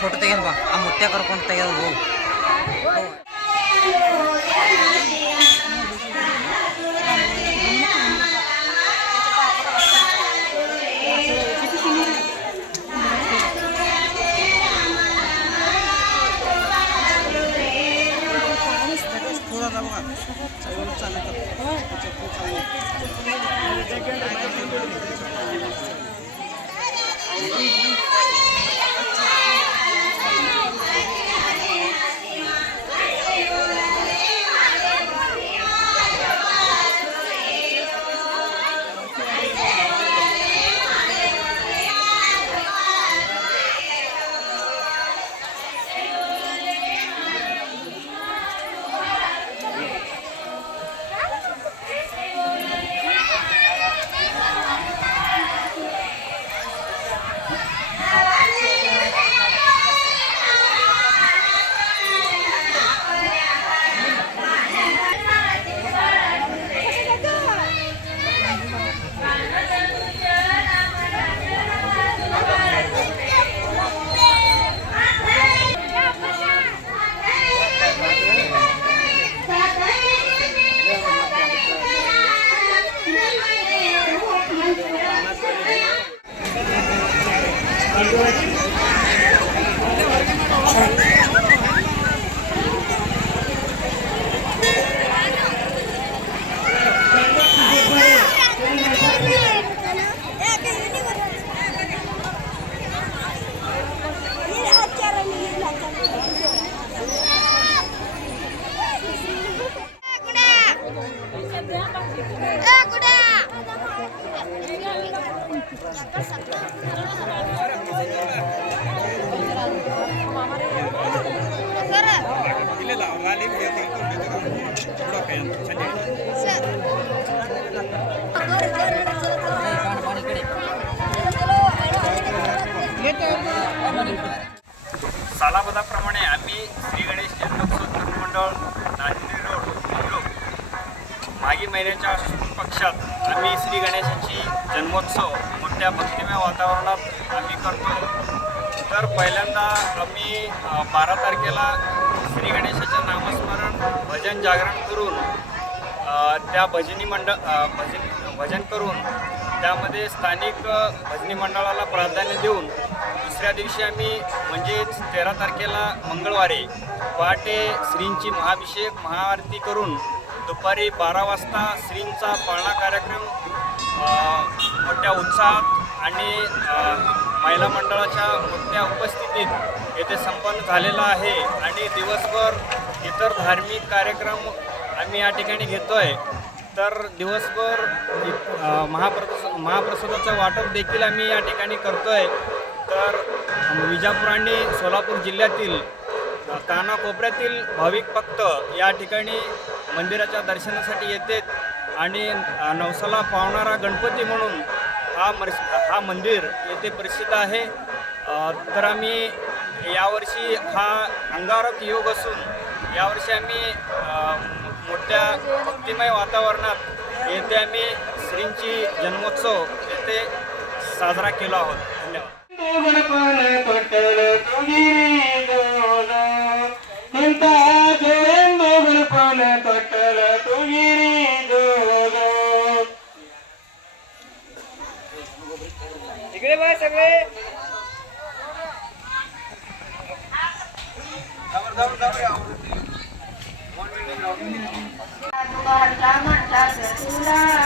Photo ತೆಗೆದು ಬಾ ಆ ಮುತ್ಯ ಕರ್ಕೊಂಡು ತೆಗೆದು Ah! सालाबदाप्रमाणे आम्ही श्री गणेश जन्मोत्सव मंडळ नांदेड रोड बुद्रुक मागील महिन्याच्या पक्षात आम्ही श्री गणेशांची जन्मोत्सव मोठ्या भक्तिमय वातावरणात आम्ही करतो. तर पहिल्यांदा आम्ही बारा तारखेला श्री गणेशाचं नामस्मरण भजन जागरण करून त्या भजनी मंडळ भजन भजन करून त्यामध्ये स्थानिक भजनी मंडळाला प्राधान्य देऊन दुसऱ्या दिवशी आम्ही म्हणजेच तेरा तारखेला मंगळवारी पहाटे श्रींची महाभिषेक महाआरती करून दुपारी बारा वाजता श्रींचा पाळणा कार्यक्रम मोठ्या उत्साहात आणि महिला मंडळाच्या मोठ्या उपस्थितीत येथे संपन्न झालेला आहे. आणि दिवसभर इतर धार्मिक कार्यक्रम आम्ही या ठिकाणी घेतो आहे तर दिवसभर महाप्रस महाप्रसादाचं वाटप देखील आम्ही या ठिकाणी करतो आहे तर विजापूर आणि सोलापूर जिल्ह्यातील कानाकोपऱ्यातील भाविक भक्त या ठिकाणी मंदिराच्या दर्शनासाठी येतात आणि नवसाला पावणारा गणपती म्हणून हा मर हा मंदिर येथे प्रसिद्ध आहे. तर आम्ही यावर्षी हा अंगारक योग असून यावर्षी आम्ही मोठ्या भक्तिमय वातावरणात येथे आम्ही श्रींची जन्मोत्सव येथे साजरा केला आहोत. धन्यवाद. चिंता जोडेन गणपण पटल तुगिरी दोन इकडे बाय सगळे. तुला